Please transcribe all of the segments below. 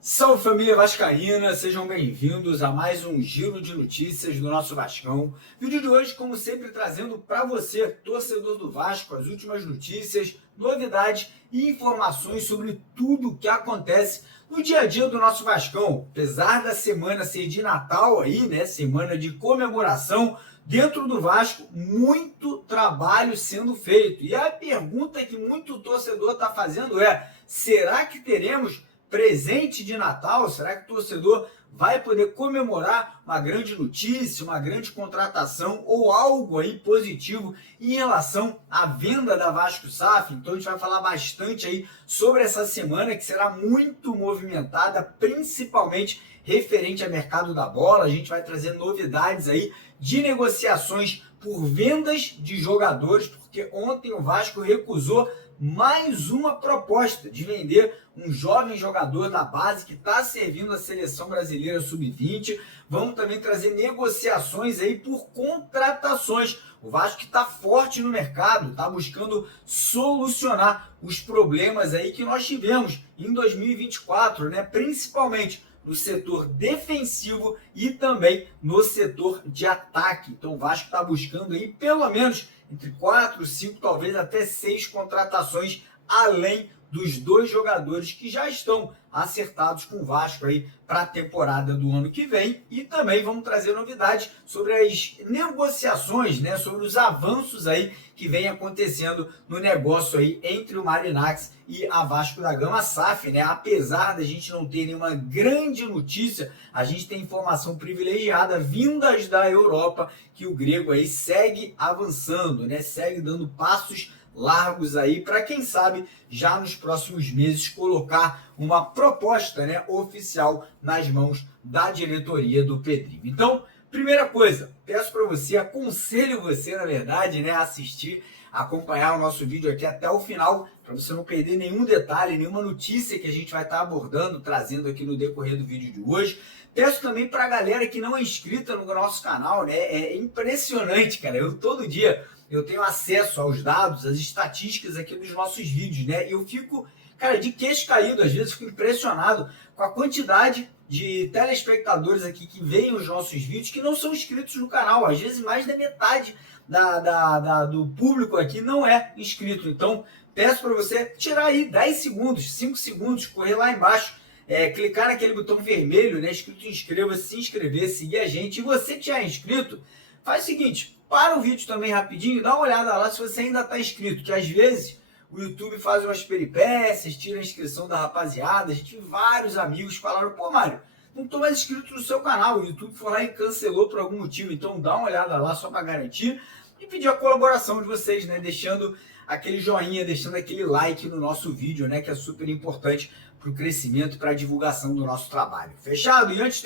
Salve família vascaína, sejam bem-vindos a mais um giro de notícias do nosso Vascão. Vídeo de hoje, como sempre, trazendo para você, torcedor do Vasco, as últimas notícias, novidades e informações sobre tudo o que acontece no dia a dia do nosso Vascão. Apesar da semana ser de Natal aí, né, semana de comemoração, dentro do Vasco, muito trabalho sendo feito. E a pergunta que muito torcedor está fazendo é: será que teremos presente de Natal? Será que o torcedor vai poder comemorar uma grande notícia, uma grande contratação ou algo aí positivo em relação à venda da Vasco SAF? Então a gente vai falar bastante aí sobre essa semana, que será muito movimentada, principalmente referente ao mercado da bola. A gente vai trazer novidades aí de negociações por vendas de jogadores, porque ontem o Vasco recusou mais uma proposta de vender um jovem jogador da base que está servindo a seleção brasileira sub-20. Vamos também trazer negociações aí por contratações. O Vasco está forte no mercado, está buscando solucionar os problemas aí que nós tivemos em 2024, né? Principalmente no setor defensivo e também no setor de ataque. Então o Vasco está buscando aí pelo menos entre 4, 5, talvez até 6 contratações, além dos 2 jogadores que já estão acertados com o Vasco aí para a temporada do ano que vem. E também vamos trazer novidades sobre as negociações, né, sobre os avanços aí que vem acontecendo no negócio aí entre o Marinacks e a Vasco da Gama SAF, né? Apesar da gente não ter nenhuma grande notícia, a gente tem informação privilegiada vindas da Europa que o grego aí segue avançando, né? Segue dando passos largos aí para, quem sabe, já nos próximos meses colocar uma proposta, né, oficial nas mãos da diretoria do Pedrinho. Então, primeira coisa, peço para você, aconselho você, na verdade, né, a assistir, acompanhar o nosso vídeo aqui até o final, para você não perder nenhum detalhe, nenhuma notícia que a gente vai estar abordando, trazendo aqui no decorrer do vídeo de hoje. Peço também para a galera que não é inscrita no nosso canal, né, é impressionante, cara, todo dia eu tenho acesso aos dados, às estatísticas aqui dos nossos vídeos, né, e eu fico, cara, de queixo caído, às vezes fico impressionado com a quantidade de telespectadores aqui que veem os nossos vídeos que não são inscritos no canal. Às vezes mais da metade do público aqui não é inscrito. Então peço para você tirar aí 10 segundos, 5 segundos, correr lá embaixo, clicar naquele botão vermelho, né, escrito inscreva-se, se inscrever, seguir a gente. E você que já é inscrito, faz o seguinte, para o vídeo também rapidinho, dá uma olhada lá se você ainda está inscrito, que às vezes o YouTube faz umas peripécias, tira a inscrição da rapaziada. A gente tem vários amigos que falaram: pô, Mário, não estou mais inscrito no seu canal. O YouTube foi lá e cancelou por algum motivo. Então dá uma olhada lá só para garantir e pedir a colaboração de vocês, né? Deixando aquele joinha, deixando aquele like no nosso vídeo, né? Que é super importante para o crescimento e para a divulgação do nosso trabalho. Fechado? E antes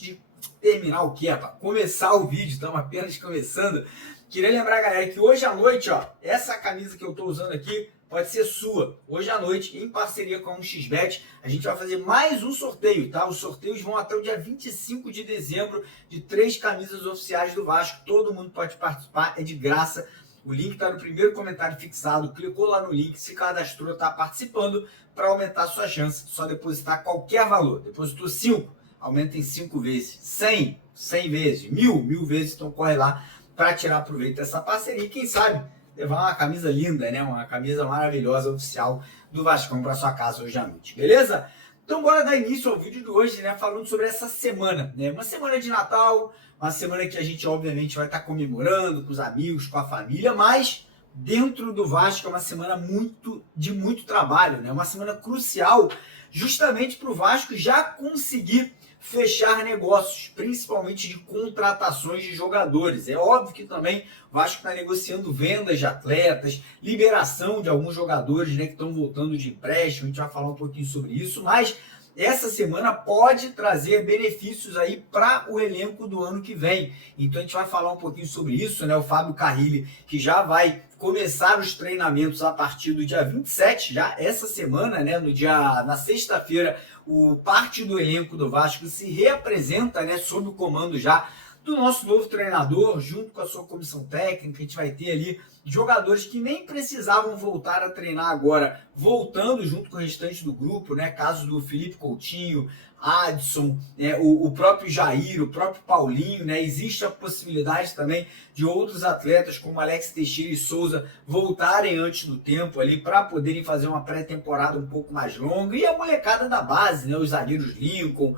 de terminar o que, rapaz? Começar o vídeo, estamos apenas começando. Queria lembrar, galera, que hoje à noite, ó, essa camisa que eu estou usando aqui pode ser sua. Hoje à noite, em parceria com a 1xBet, a gente vai fazer mais um sorteio, tá? Os sorteios vão até o dia 25 de dezembro de 3 camisas oficiais do Vasco. Todo mundo pode participar, é de graça. O link está no primeiro comentário fixado. Clicou lá no link, se cadastrou, está participando. Para aumentar a sua chance, só depositar qualquer valor. Depositou 5, aumenta em 5 vezes. 100 vezes. 1000 vezes. Então corre lá para tirar proveito dessa parceria e, quem sabe, levar uma camisa linda, né? Uma camisa maravilhosa, oficial do Vascão para sua casa hoje à noite, beleza? Então bora dar início ao vídeo de hoje, né? Falando sobre essa semana, né? Uma semana de Natal, uma semana que a gente obviamente vai estar comemorando com os amigos, com a família, mas dentro do Vasco é uma semana de muito trabalho, né? Uma semana crucial justamente para o Vasco já conseguir fechar negócios, principalmente de contratações de jogadores. É óbvio que também o Vasco está negociando vendas de atletas, liberação de alguns jogadores, né, que estão voltando de empréstimo. A gente vai falar um pouquinho sobre isso, mas essa semana pode trazer benefícios aí para o elenco do ano que vem. Então a gente vai falar um pouquinho sobre isso, né? O Fábio Carrilli, que já vai começar os treinamentos a partir do dia 27, já essa semana, né? Na sexta-feira, parte do elenco do Vasco se reapresenta, né? Sob o comando já do nosso novo treinador, junto com a sua comissão técnica. A gente vai ter ali jogadores que nem precisavam voltar a treinar agora, voltando junto com o restante do grupo, né? Caso do Felipe Coutinho, Adson, né? O próprio Jair, o próprio Paulinho, né? Existe a possibilidade também de outros atletas como Alex Teixeira e Souza voltarem antes do tempo ali para poderem fazer uma pré-temporada um pouco mais longa, e a molecada da base, né? Os zagueiros Lincoln,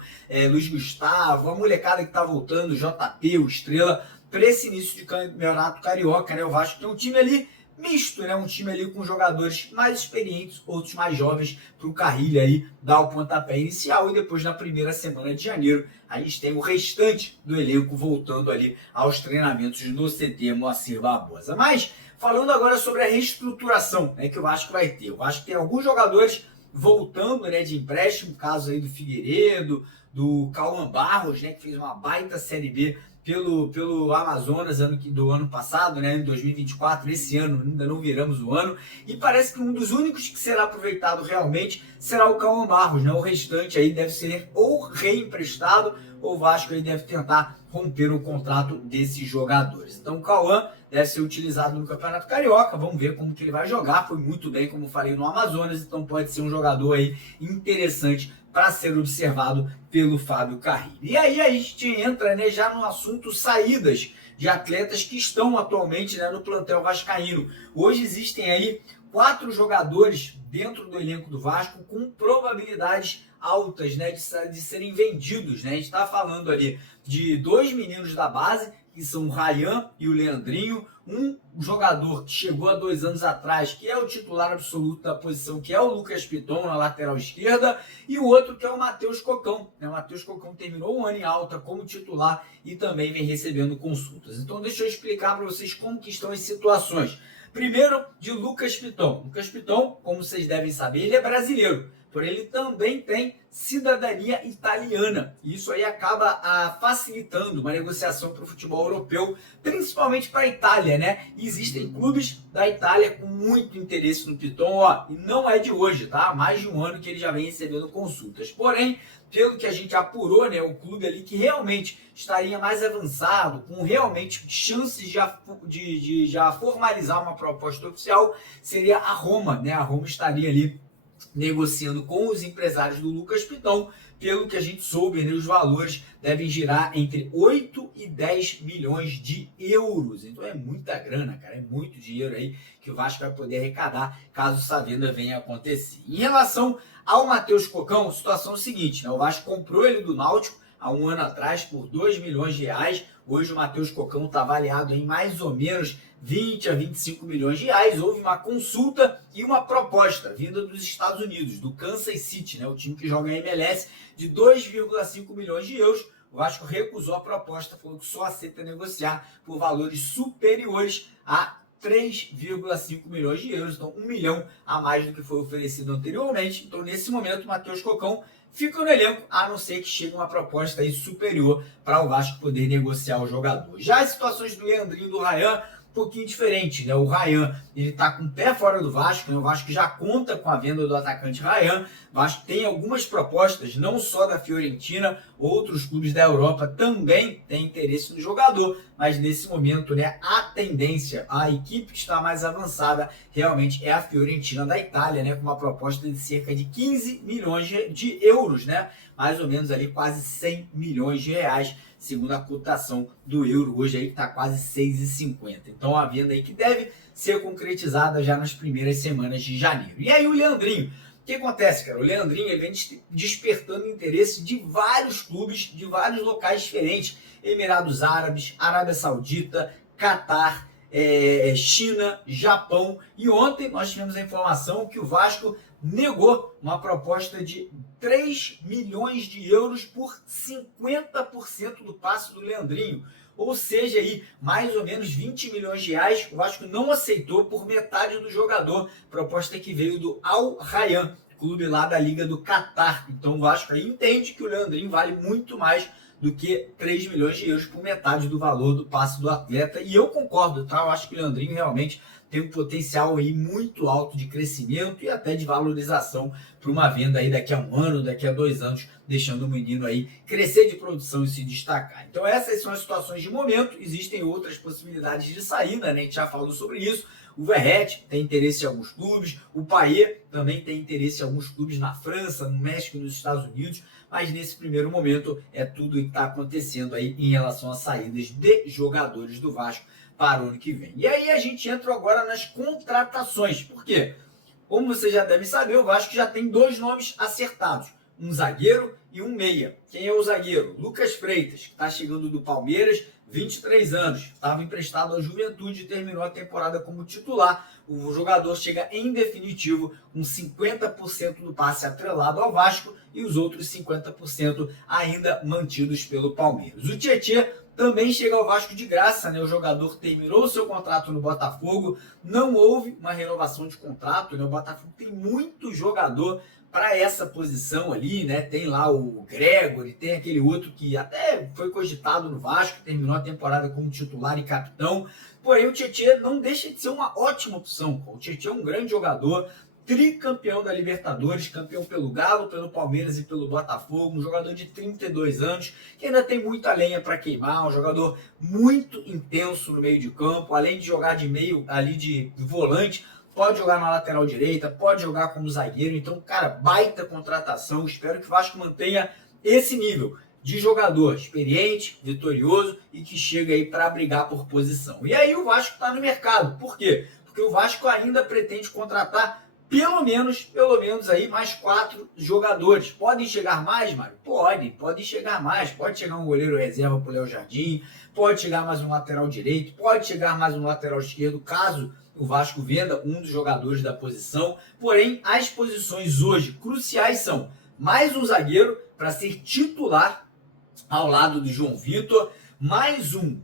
Luiz Gustavo, a molecada que está voltando, o JP, o Estrela, para esse início de campeonato carioca, né? O Vasco tem um time ali misto, né? Um time ali com jogadores mais experientes, outros mais jovens, para o Carrilli aí dar o pontapé inicial, e depois na primeira semana de janeiro a gente tem o restante do elenco voltando ali aos treinamentos no CT Moacir Barbosa. Mas falando agora sobre a reestruturação, né, que o Vasco vai ter. O Vasco tem alguns jogadores voltando, né, de empréstimo, caso aí do Figueiredo, do Cauã Barros, né, que fez uma baita Série B pelo Amazonas do ano passado, né, em 2024, esse ano ainda não viramos o ano, e parece que um dos únicos que será aproveitado realmente será o Cauã Barros, né? O restante aí deve ser ou reemprestado, ou o Vasco aí deve tentar romper o contrato desses jogadores. Então o Cauã deve ser utilizado no Campeonato Carioca, vamos ver como que ele vai jogar. Foi muito bem, como falei, no Amazonas, então pode ser um jogador aí interessante para ser observado pelo Fábio Carrilli. E aí a gente entra, né, já no assunto saídas de atletas que estão atualmente, né, no plantel vascaíno. Hoje existem aí 4 jogadores dentro do elenco do Vasco com probabilidades altas, né, de serem vendidos, né? A gente está falando ali de 2 meninos da base, que são o Rayan e o Leandrinho, um jogador que chegou há 2 anos atrás, que é o titular absoluto da posição, que é o Lucas Piton, na lateral esquerda, e o outro que é o Matheus Cocão. O Matheus Cocão terminou o ano em alta como titular e também vem recebendo consultas. Então deixa eu explicar para vocês como que estão as situações. Primeiro, de Lucas Piton. Lucas Piton, como vocês devem saber, ele é brasileiro, porém ele também tem cidadania italiana. E isso aí acaba facilitando uma negociação para o futebol europeu, principalmente para a Itália, né? E existem clubes da Itália com muito interesse no Piton, e não é de hoje, tá? Há mais de um ano que ele já vem recebendo consultas. Porém, pelo que a gente apurou, né, o clube ali que realmente estaria mais avançado, com realmente chances de já formalizar uma proposta oficial, seria a Roma, né? A Roma estaria ali negociando com os empresários do Lucas Piton. Pelo que a gente soube, né, os valores devem girar entre 8 e 10 milhões de euros. Então é muita grana, cara, é muito dinheiro aí que o Vasco vai poder arrecadar caso essa venda venha a acontecer. Em relação ao Matheus Cocão, a situação é a seguinte, né, o Vasco comprou ele do Náutico há um ano atrás por 2 milhões de reais. Hoje o Matheus Cocão está avaliado em mais ou menos 20 a 25 milhões de reais. Houve uma consulta e uma proposta vinda dos Estados Unidos, do Kansas City, né, o time que joga em MLS, de 2,5 milhões de euros. O Vasco recusou a proposta, falou que só aceita negociar por valores superiores a 3,5 milhões de euros, então 1 milhão a mais do que foi oferecido anteriormente. Então, nesse momento, o Matheus Cocão fica no elenco, a não ser que chegue uma proposta aí superior para o Vasco poder negociar o jogador. Já as situações do Leandrinho e do Rayan, um pouquinho diferente, né? O Rayan, ele tá com o pé fora do Vasco, né? O Vasco já conta com a venda do atacante Rayan. O Vasco tem algumas propostas, não só da Fiorentina, outros clubes da Europa também têm interesse no jogador, mas nesse momento, né, a tendência, a equipe que está mais avançada realmente é a Fiorentina da Itália, né, com uma proposta de cerca de 15 milhões de euros, né? Mais ou menos ali quase 100 milhões de reais, segundo a cotação do euro hoje aí que está quase 6,50. Então a venda aí que deve ser concretizada já nas primeiras semanas de janeiro. E aí o Leandrinho, o que acontece, cara? O Leandrinho ele vem despertando interesse de vários clubes, de vários locais diferentes. Emirados Árabes, Arábia Saudita, Catar, China, Japão. E ontem nós tivemos a informação que o Vasco negou uma proposta de 3 milhões de euros por 50% do passe do Leandrinho. Ou seja, aí, mais ou menos 20 milhões de reais, o Vasco não aceitou por metade do jogador, proposta que veio do Al Rayyan. clube lá da Liga do Catar. Então o Vasco aí entende que o Leandrinho vale muito mais do que 3 milhões de euros por metade do valor do passe do atleta. E eu concordo, tá? Eu acho que o Leandrinho realmente tem um potencial aí muito alto de crescimento e até de valorização para uma venda aí daqui a um ano, daqui a 2 anos, deixando o menino aí crescer de produção e se destacar. Então essas são as situações de momento, existem outras possibilidades de saída, né? A gente já falou sobre isso. O Verratti tem interesse em alguns clubes, o Payet também tem interesse em alguns clubes na França, no México e nos Estados Unidos, mas nesse primeiro momento é tudo que está acontecendo aí em relação às saídas de jogadores do Vasco para o ano que vem. E aí a gente entra agora nas contratações, por quê? Como você já deve saber, o Vasco já tem 2 nomes acertados, um zagueiro e um meia. Quem é o zagueiro? Lucas Freitas, que está chegando do Palmeiras, 23 anos, estava emprestado à Juventude e terminou a temporada como titular. O jogador chega em definitivo com 50% do passe atrelado ao Vasco e os outros 50% ainda mantidos pelo Palmeiras. O Tietê também chega ao Vasco de graça, né? O jogador terminou seu contrato no Botafogo, não houve uma renovação de contrato, né? O Botafogo tem muito jogador para essa posição ali, né? Tem lá o Gregory, tem aquele outro que até foi cogitado no Vasco, terminou a temporada como titular e capitão. Porém, o Tietê não deixa de ser uma ótima opção. O Tietê é um grande jogador, tricampeão da Libertadores, campeão pelo Galo, pelo Palmeiras e pelo Botafogo, um jogador de 32 anos, que ainda tem muita lenha para queimar, um jogador muito intenso no meio de campo, além de jogar de meio ali de volante, pode jogar na lateral direita, pode jogar como zagueiro. Então, cara, baita contratação. Espero que o Vasco mantenha esse nível de jogador experiente, vitorioso e que chega aí para brigar por posição. E aí o Vasco está no mercado. Por quê? Porque o Vasco ainda pretende contratar pelo menos aí mais 4 jogadores. Podem chegar mais, Mário? Podem chegar mais. Pode chegar um goleiro reserva para o Léo Jardim, pode chegar mais um lateral direito, pode chegar mais um lateral esquerdo, caso o Vasco venda um dos jogadores da posição. Porém, as posições hoje cruciais são mais um zagueiro para ser titular ao lado do João Vitor, mais um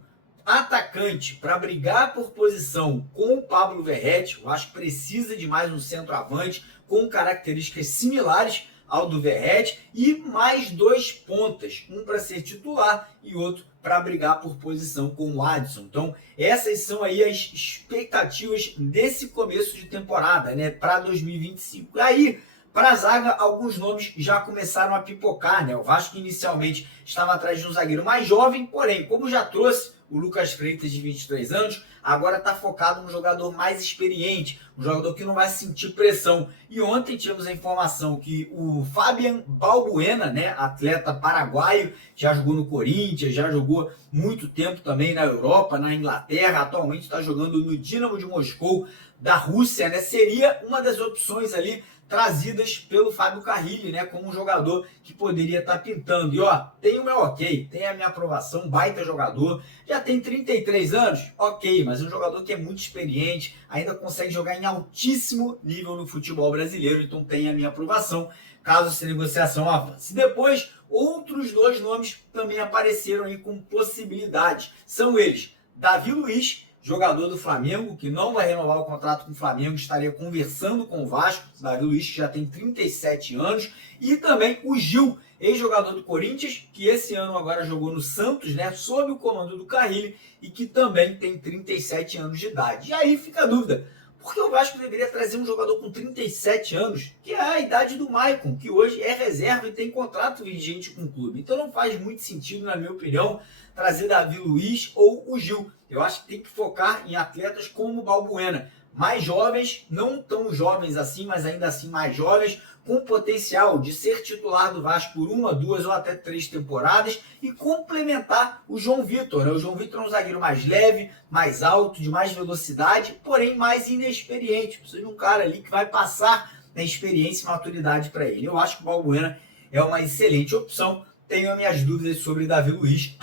atacante para brigar por posição com o Pablo Verratti. O Vasco precisa de mais um centroavante com características similares ao do Verratti e mais 2 pontas, um para ser titular e outro para brigar por posição com o Adson. Então, essas são aí as expectativas desse começo de temporada, né, para 2025. Aí, para a zaga, alguns nomes já começaram a pipocar, né? O Vasco inicialmente estava atrás de um zagueiro mais jovem, porém, como já trouxe o Lucas Freitas de 23 anos, agora está focado no jogador mais experiente, um jogador que não vai sentir pressão. E ontem tivemos a informação que o Fabian Balbuena, né, atleta paraguaio, já jogou no Corinthians, já jogou muito tempo também na Europa, na Inglaterra, atualmente está jogando no Dinamo de Moscou da Rússia, né, seria uma das opções ali trazidas pelo Fábio Carrilli, né, como um jogador que poderia estar pintando. E ó, tem o meu ok, tem a minha aprovação, baita jogador, já tem 33 anos, ok, mas é um jogador que é muito experiente, ainda consegue jogar em altíssimo nível no futebol brasileiro, então tem a minha aprovação, caso essa negociação avance. Depois, outros 2 nomes também apareceram aí com possibilidades, são eles, Davi Luiz, jogador do Flamengo, que não vai renovar o contrato com o Flamengo, estaria conversando com o Vasco, Davi Luiz, que já tem 37 anos, e também o Gil, ex-jogador do Corinthians, que esse ano agora jogou no Santos, né, sob o comando do Carrilli, e que também tem 37 anos de idade. E aí fica a dúvida, por que o Vasco deveria trazer um jogador com 37 anos, que é a idade do Maicon, que hoje é reserva e tem contrato vigente com o clube? Então não faz muito sentido, na minha opinião, trazer Davi Luiz ou o Gil. Eu acho que tem que focar em atletas como o Balbuena, mais jovens, não tão jovens assim, mas ainda assim mais jovens, com potencial de ser titular do Vasco por 1, 2 ou até 3 temporadas e complementar o João Vitor. O João Vitor é um zagueiro mais leve, mais alto, de mais velocidade, porém mais inexperiente. Precisa de um cara ali que vai passar a experiência e maturidade para ele. Eu acho que o Balbuena é uma excelente opção. Tenho as minhas dúvidas sobre Davi Luiz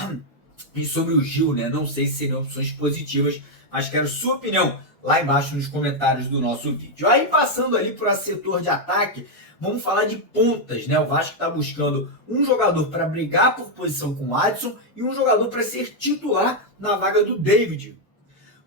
e sobre o Gil, né? Não sei se seriam opções positivas, mas quero sua opinião lá embaixo nos comentários do nosso vídeo. Aí, passando ali para o setor de ataque, vamos falar de pontas, né? O Vasco está buscando um jogador para brigar por posição com o Adson e um jogador para ser titular na vaga do David.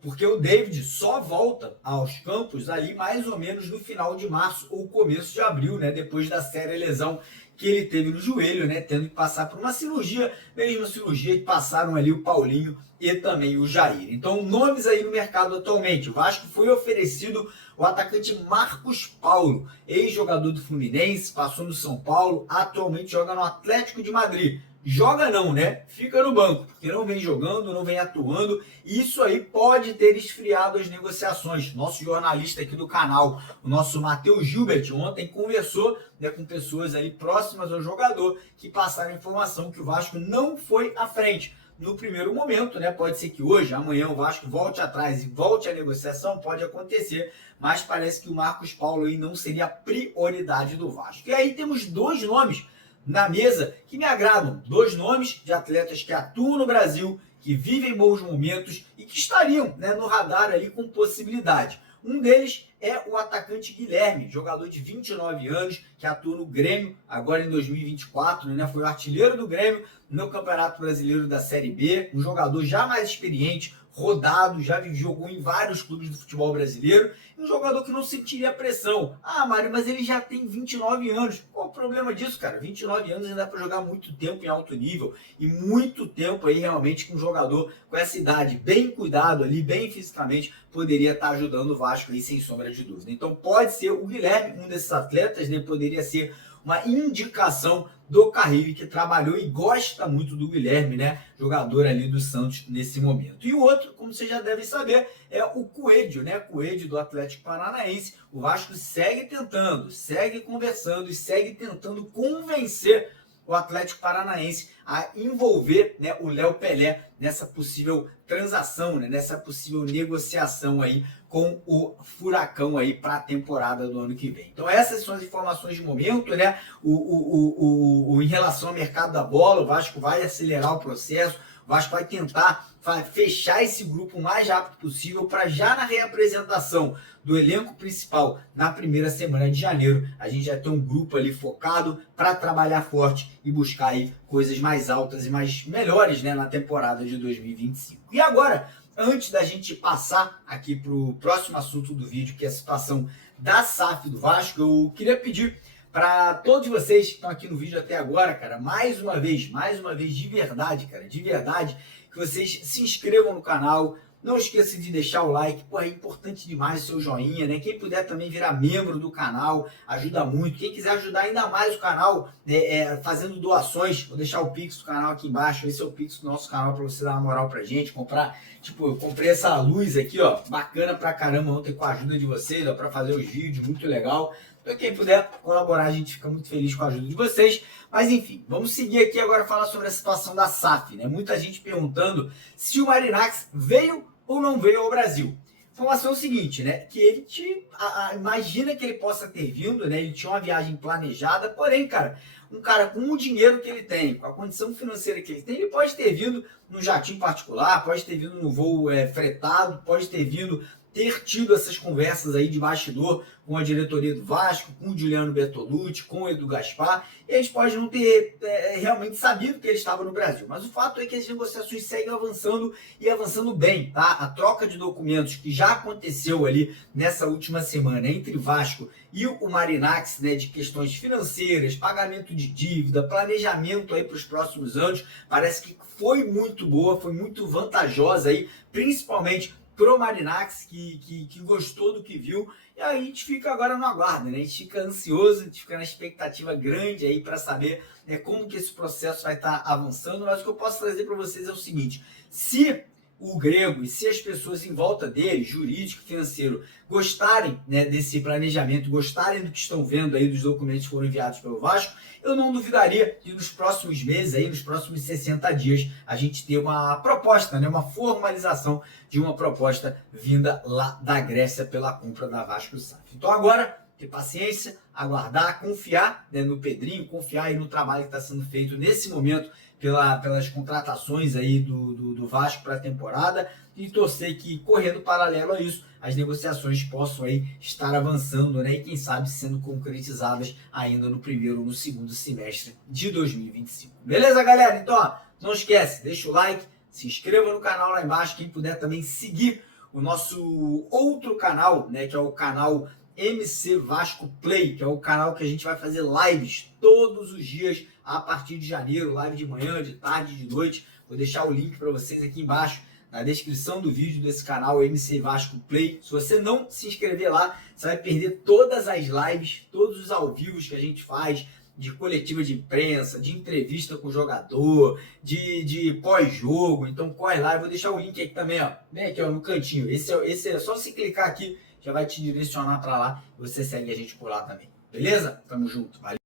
porque o David só volta aos campos ali mais ou menos no final de março ou começo de abril, né, depois da séria lesão que ele teve no joelho, né, tendo que passar por uma cirurgia, mesma cirurgia que passaram ali o Paulinho e também o Jair. Então, nomes aí no mercado atualmente. O Vasco foi oferecido o atacante Marcos Paulo, ex-jogador do Fluminense, passou no São Paulo, atualmente joga no Atlético de Madrid. Joga não, né? Fica no banco, porque não vem jogando, não vem atuando, e isso aí pode ter esfriado as negociações. Nosso jornalista aqui do canal, o nosso Matheus Gilbert, ontem conversou, né, com pessoas ali próximas ao jogador que passaram a informação que o Vasco não foi à frente. No primeiro momento, né? Pode ser que hoje, amanhã o Vasco volte atrás e volte à negociação, pode acontecer, mas parece que o Marcos Paulo aí não seria a prioridade do Vasco. E aí temos dois nomes na mesa que me agradam, dois nomes de atletas que atuam no Brasil, que vivem bons momentos e que estariam, né, no radar ali com possibilidade. Um deles é o atacante Guilherme, jogador de 29 anos, que atua no Grêmio, agora em 2024, né, foi o artilheiro do Grêmio no Campeonato Brasileiro da Série B, um jogador já mais experiente, rodado, já jogou em vários clubes do futebol brasileiro, e um jogador que não sentiria pressão. Ah, Mário, mas ele já tem 29 anos. Qual o problema disso, cara? 29 anos ainda dá para jogar muito tempo em alto nível, e muito tempo aí realmente que um jogador com essa idade, bem cuidado ali, bem fisicamente, poderia estar ajudando o Vasco aí, sem sombra de dúvida. Então pode ser o Guilherme, um desses atletas, né, poderia ser uma indicação do Carrilli, que trabalhou e gosta muito do Guilherme, né? Jogador ali do Santos nesse momento. E o outro, como vocês já devem saber, é o Coelho, né? Coelho do Atlético Paranaense. O Vasco segue tentando, segue conversando e segue tentando convencer o Atlético Paranaense a envolver, né, o Léo Pelé nessa possível transação, né, nessa possível negociação aí com o Furacão aí para a temporada do ano que vem. Então essas são as informações de momento, né? Em relação ao mercado da bola, o Vasco vai acelerar o processo, o Vasco vai tentar fechar esse grupo o mais rápido possível para já na reapresentação do elenco principal na primeira semana de janeiro, a gente já tem um grupo ali focado para trabalhar forte e buscar aí coisas mais altas e mais melhores, né, na temporada de 2025. E agora, antes da gente passar aqui para o próximo assunto do vídeo, que é a situação da SAF do Vasco, eu queria pedir para todos vocês que estão aqui no vídeo até agora, cara, mais uma vez, de verdade, cara, de verdade, que vocês se inscrevam no canal. Não esqueça de deixar o like, pô, é importante demais o seu joinha, né? Quem puder também virar membro do canal, ajuda muito. Quem quiser ajudar ainda mais o canal, fazendo doações, vou deixar o Pix do canal aqui embaixo. Esse é o Pix do nosso canal para você dar uma moral pra gente, comprar. Tipo, eu comprei essa luz aqui, ó, bacana pra caramba ontem com a ajuda de vocês, ó, pra fazer os vídeos, muito legal. Então quem puder colaborar, a gente fica muito feliz com a ajuda de vocês. Mas enfim, vamos seguir aqui agora falar sobre a situação da SAF, né? Muita gente perguntando se o Marinakis veio ou não veio ao Brasil. A informação é o seguinte, né? Que ele imagina que ele possa ter vindo, né? Ele tinha uma viagem planejada, porém, cara, um cara com o dinheiro que ele tem, com a condição financeira que ele tem, ele pode ter vindo no jatinho particular, pode ter vindo no voo fretado, pode ter tido essas conversas aí de bastidor com a diretoria do Vasco, com o Juliano Bertolucci, com o Edu Gaspar, e a gente pode não ter realmente sabido que ele estava no Brasil. Mas o fato é que as negociações seguem avançando e avançando bem, tá? A troca de documentos que já aconteceu ali nessa última semana entre o Vasco e o Marinakis, né, de questões financeiras, pagamento de dívida, planejamento aí para os próximos anos, parece que foi muito boa, foi muito vantajosa aí, principalmente pro Marinakis, que gostou do que viu, e aí a gente fica agora no aguardo, né? A gente fica ansioso, a gente fica na expectativa grande aí para saber, né, como que esse processo vai estar avançando. Mas o que eu posso trazer para vocês é o seguinte: se o Grego e se as pessoas em volta dele, jurídico, financeiro, gostarem, né, desse planejamento, gostarem do que estão vendo aí dos documentos que foram enviados pelo Vasco, eu não duvidaria de nos próximos meses, aí, nos próximos 60 dias, a gente ter uma proposta, né, uma formalização de uma proposta vinda lá da Grécia pela compra da Vasco SAF. Então agora, ter paciência, aguardar, confiar, né, no Pedrinho, confiar aí no trabalho que está sendo feito nesse momento pelas contratações aí do Vasco para a temporada, e torcer que, correndo paralelo a isso, as negociações possam aí estar avançando, né, e quem sabe sendo concretizadas ainda no primeiro ou no segundo semestre de 2025. Beleza, galera? Então, ó, não esquece, deixa o like, se inscreva no canal lá embaixo, quem puder também seguir o nosso outro canal, né, que é o canal MC Vasco Play, que é o canal que a gente vai fazer lives todos os dias a partir de janeiro, live de manhã, de tarde, de noite. Vou deixar o link para vocês aqui embaixo na descrição do vídeo desse canal MC Vasco Play. Se você não se inscrever lá, você vai perder todas as lives, todos os ao vivos que a gente faz, de coletiva de imprensa, de entrevista com o jogador, de pós-jogo. Então corre lá, eu vou deixar o link aqui também, ó, bem aqui ó, no cantinho. Esse é só se clicar aqui, já vai te direcionar para lá, você segue a gente por lá também. Beleza? Tamo junto, valeu!